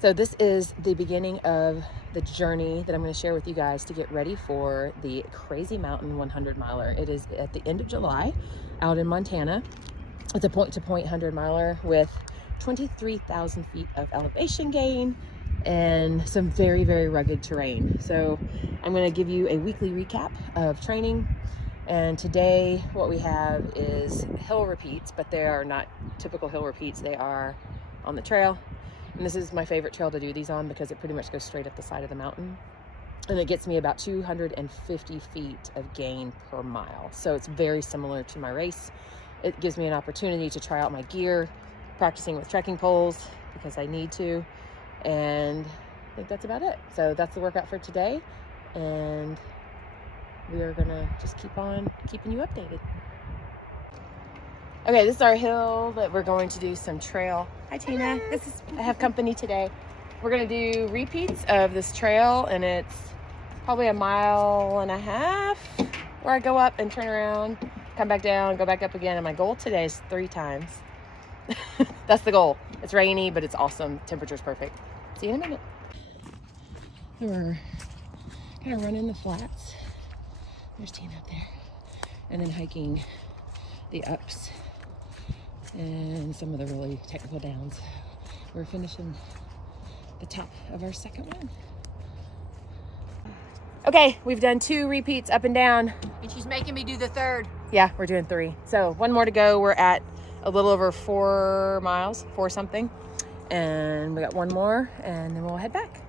So this is the beginning of the journey that I'm going to share with you guys to get ready for the Crazy Mountain 100 miler. It is at the end of July out in Montana. It's a point-to-point 100 miler with 23,000 feet of elevation gain and some very, very rugged terrain. So I'm going to give you a weekly recap of training. And today what we have is hill repeats, but they are not typical hill repeats. They are on the trail. And this is my favorite trail to do these on because it pretty much goes straight up the side of the mountain. And it gets me about 250 feet of gain per mile. So it's very similar to my race. It gives me an opportunity to try out my gear, practicing with trekking poles because I need to. And I think that's about it. So that's the workout for today. And we are gonna just keep on keeping you updated. Okay, this is our hill that we're going to do some trail. Hi Tina, I have company today. We're gonna do repeats of this trail, and it's probably 1.5 miles where I go up and turn around, come back down, go back up again. And my goal today is 3 times. That's the goal. It's rainy, but it's awesome. Temperature's perfect. See you in a minute. We're kind of running the flats. There's Tina up there. And then hiking the ups and some of the really technical downs. We're finishing the top of our second one. Okay, we've done 2 repeats up and down. And she's making me do the third. Yeah, we're doing 3. So 1 more to go. We're at a little over 4 miles, 4 something. And we got 1 more and then we'll head back.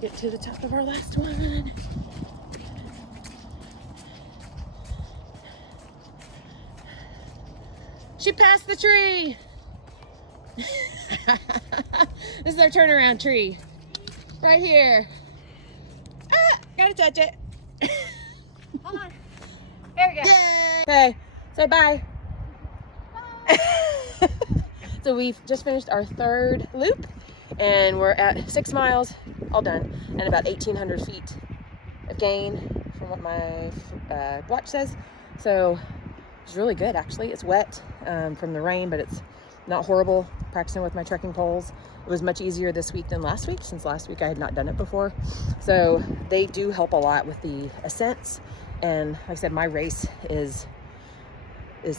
Get to the top of our last one. She passed the tree. This is our turnaround tree. Right here. Ah, gotta touch it. Hold on. There we go. Yay! Okay, say bye. Bye. So we've just finished our 3rd loop and we're at 6 miles, all done, and about 1,800 feet of gain from what my watch says. So it's really good, actually. It's wet from the rain, but it's not horrible. Practicing with my trekking poles. It was much easier this week than last week, since last week I had not done it before. So they do help a lot with the ascents. And like I said, my race is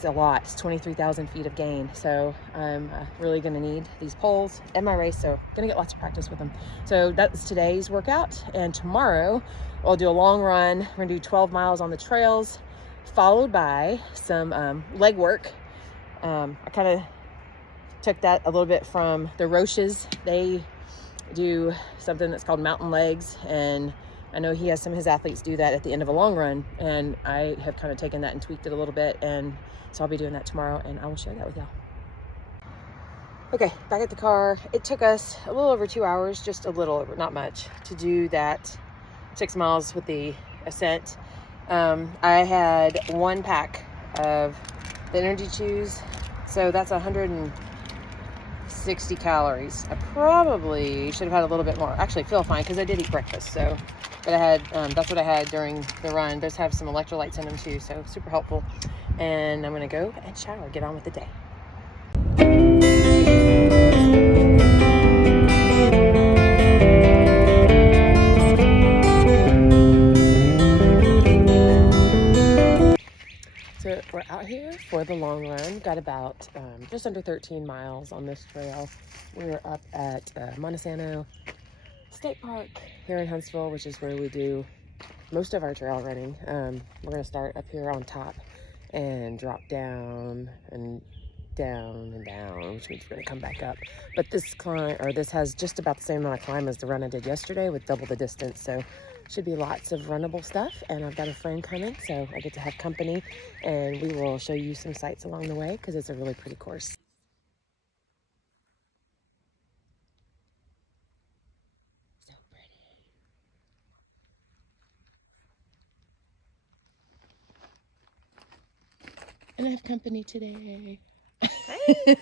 a lot. It's 23,000 feet of gain. So I'm really going to need these poles in my race. So I'm going to get lots of practice with them. So that's today's workout. And tomorrow I'll do a long run. We're going to do 12 miles on the trails, followed by some leg work. I kind of took that a little bit from the Roches. They do something that's called mountain legs. And I know he has some of his athletes do that at the end of a long run, and I have kind of taken that and tweaked it a little bit, and so I'll be doing that tomorrow, and I will share that with y'all. Okay, back at the car. It took us a little over 2 hours, just a little over, not much, to do that 6 miles with the ascent. I had 1 pack of the energy chews, so that's 160 calories. I probably should have had a little bit more. Actually, I feel fine because I did eat breakfast, so. But I had, that's what I had during the run. Those have some electrolytes in them too, so super helpful. And I'm gonna go and shower, get on with the day. So we're out here for the long run. Got about just under 13 miles on this trail. We're up at Montesano State Park here in Huntsville, which is where we do most of our trail running. We're gonna start up here on top and drop down and down and down, which means we're gonna come back up. But this climb, or this has just about the same amount of climb as the run I did yesterday with double the distance. So should be lots of runnable stuff. And I've got a friend coming, so I get to have company, and we will show you some sights along the way because it's a really pretty course. So pretty. And I have company today. Hey.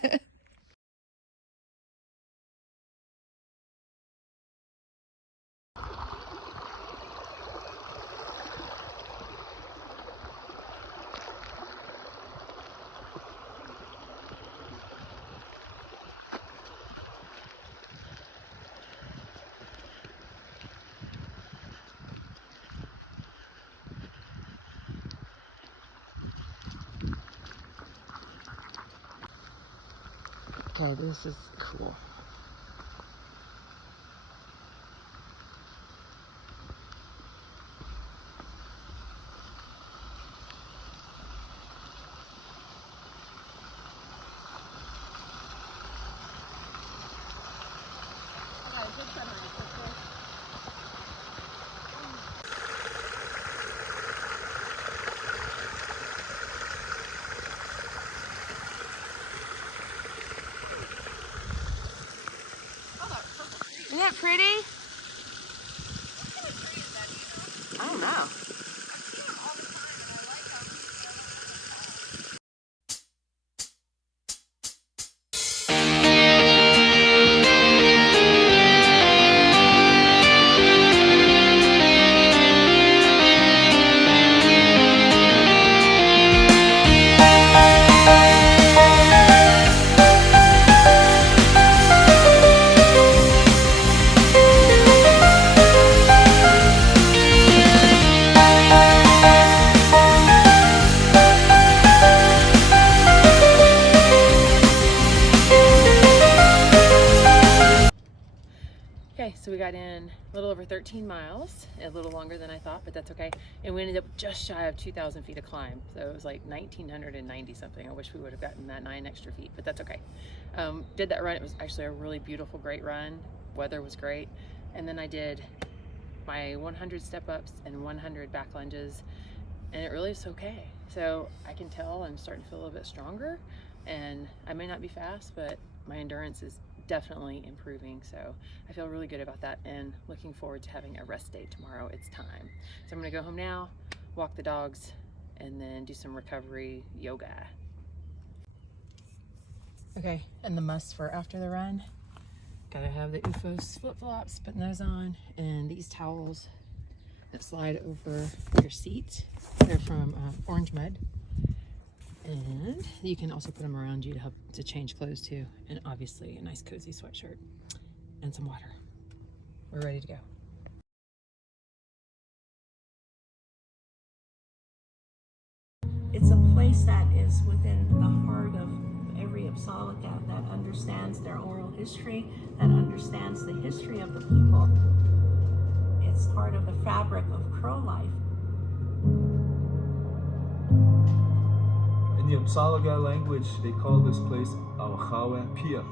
Okay, this is cool. Isn't that pretty? What kind of tree is that, do you know? I don't know. I see them all the time and I like them. I don't know what they're called. Okay, so we got in a little over 13 miles, a little longer than I thought, but that's okay. And we ended up just shy of 2,000 feet of climb. So it was like 1,990 something. I wish we would have gotten that 9 extra feet, but that's okay. Did that run. It was actually a really beautiful, great run. Weather was great. And then I did my 100 step ups and 100 back lunges, and it really is okay. So I can tell I'm starting to feel a little bit stronger, and I may not be fast, but my endurance is definitely improving. So I feel really good about that and looking forward to having a rest day tomorrow. It's time. So I'm gonna go home now, walk the dogs, and then do some recovery yoga. Okay, and the must for after the run, gotta have the OOFOS flip-flops, putting those on, and these towels that slide over your seat. They're from Orange Mud. And you can also put them around you to help to change clothes too. And obviously a nice cozy sweatshirt and some water. We're ready to go. It's a place that is within the heart of every Apsalica that understands their oral history, that understands the history of the people. It's part of the fabric of Crow life. In the Apsaliga language, they call this place Awchawe Pia.